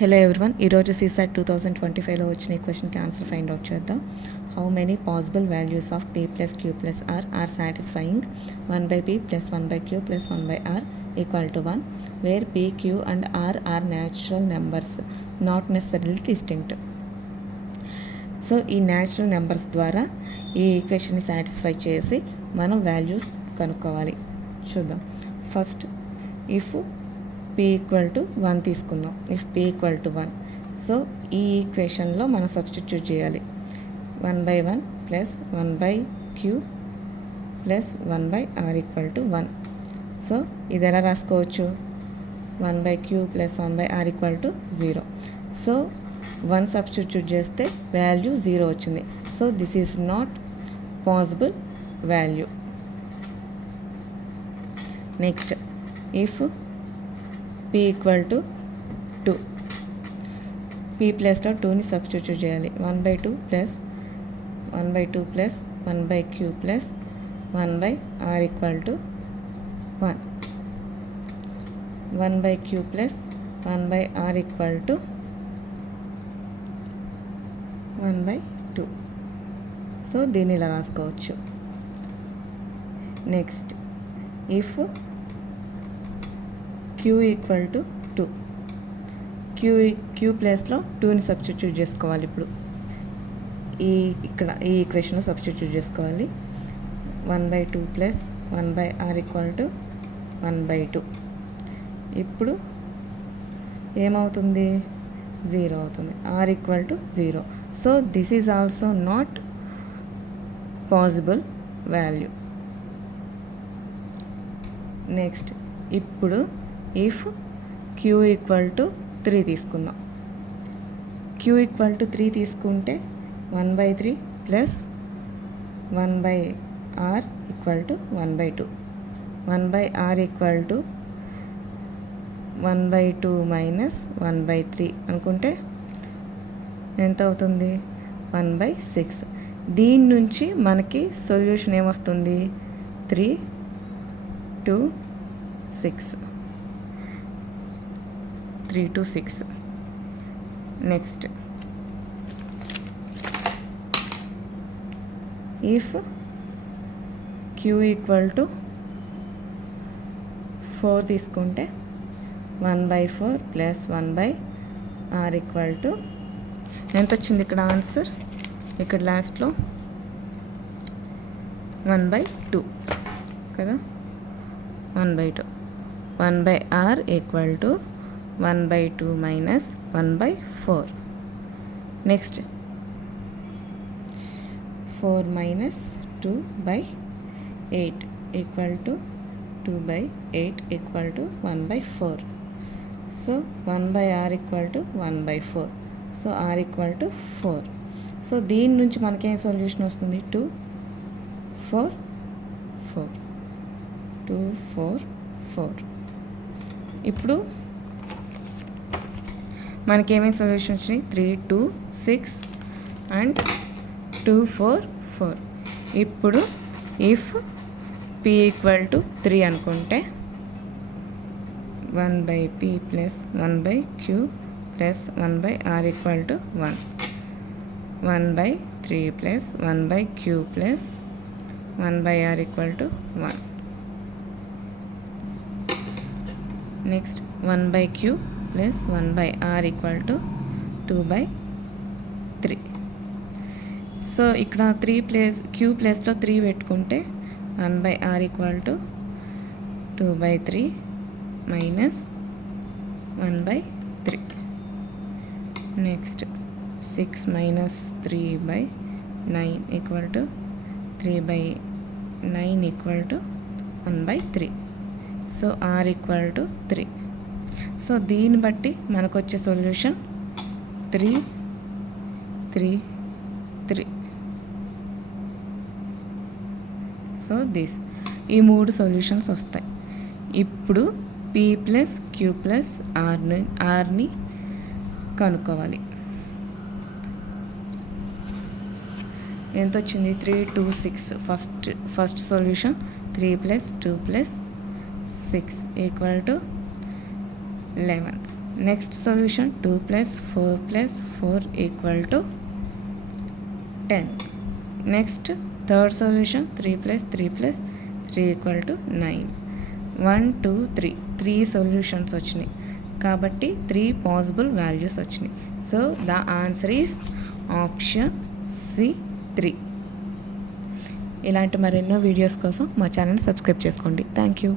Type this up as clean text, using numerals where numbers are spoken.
Hello everyone, ఈరోజు CSAT 2025లో వచ్చిన ఈ క్వశ్చన్కి ఆన్సర్ ఫైండ్ అవుట్ చేద్దాం. How many possible values of p plus q plus r are satisfying 1/p plus 1/q plus 1/r equal to 1, where p, q and r are natural numbers not necessarily distinct. So ఈ natural numbers ద్వారా ఈ ఈక్వేషన్ని satisfy చేసి మనం values కనుక్కోవాలి. చూద్దాం. First if p equal to 1 తీసుకుందాం. If p equal to 1, so ఈ ఈక్వేషన్లో మనం సబ్స్టిట్యూట్ చేయాలి. 1/1 plus 1/q plus 1/r equal to 1. So ఇది ఎలా రాసుకోవచ్చు? 1/q plus 1/r equal to 0. So 1 substitute చేస్తే వాల్యూ 0 వచ్చింది. So this is not possible value. Next if p equal to 2, p ప్లస్లో 2ని సబ్స్టిట్యూట్ చేయాలి. 1/2 plus 1/2 plus 1/q plus 1/r equal to 1. 1/q plus 1/r equal to 1/2. So దీన్ని ఇలా రాసుకోవచ్చు. Next if q equal to 2, q ప్లేస్లో 2ని substitute చేసుకోవాలి. ఇప్పుడు ఇక్కడ ఈ ఈక్వేషన్లో సబ్స్టిట్యూట్ చేసుకోవాలి. 1/2 ప్లస్ 1/r ఈక్వల్ టు 1/2. ఇప్పుడు ఏమవుతుంది? 0 అవుతుంది. r equal to 0. So this is also not possible value. Next ఇప్పుడు ఇఫ్ q ఈక్వల్ టు 3 తీసుకుందాం. q ఈక్వల్ టు 3 తీసుకుంటే 1/3 plus 1/r equal to 1/2. 1/r equal to 1/2 minus 1/3 అనుకుంటే ఎంత అవుతుంది? 1/6. దీని నుంచి మనకి సొల్యూషన్ ఏమొస్తుంది? 3, 2, 6. 3 to 6. Next if q equal to 4 తీసుకుంటే 1/4 ప్లస్ 1/r ఈక్వల్ టు ఎంత వచ్చింది? ఇక్కడ ఆన్సర్ ఇక్కడ లాస్ట్లో 1/2 కదా. 1/2. 1/r equal to 1/2 minus 1/4. Next 4 minus 2/8 equal to 2/8 equal to 1/4. So 1/r equal to 1/4. So r equal to 4. So దీని నుంచి మనకేం సొల్యూషన్ వస్తుంది? 2, 4, 4. 2, 4, 4. ఇప్పుడు మనకేమేమి సొల్యూషన్ వచ్చినాయి? 3, 2, 6 అండ్ 2, 4, 4. ఇప్పుడు ఇఫ్ p ఈక్వల్ టు 3 అనుకుంటే 1/p plus 1/q plus 1/r equal to 1. 1/3 plus 1/q plus 1/r equal to 1. Next 1/q plus 1/r equal to 2/3. So ఇక్కడ 3 plus q ప్లస్లో 3 పెట్టుకుంటే 1/r equal to 2/3 minus 1/3. Next 6 minus 3/9 equal to 3/9 equal to 1/3. So r equal to 3. So దీన్ని బట్టి మనకు వచ్చే solution 3, 3, 3. So ఈ 3 solutions వస్తాయి. ఇప్పుడు p ప్లస్ q ప్లస్ rని కనుక్కోవాలి. ఎంత వచ్చింది? 3, 2, 6. First solution 3 plus 2 plus 6 equal to 11. Next solution 2 + 4 + 4 = 10. Next third solution 3 + 3 + 3 = 9. 1 2 3 solutions వచ్చినాయి కాబట్టి 3 పాసిబుల్ వాల్యూస్ వచ్చినాయి. So the answer is option C 3. ఇలాంటి మరెన్నో వీడియోస్ కోసం మా ఛానల్ సబ్స్క్రైబ్ చేసుకోండి. Thank you.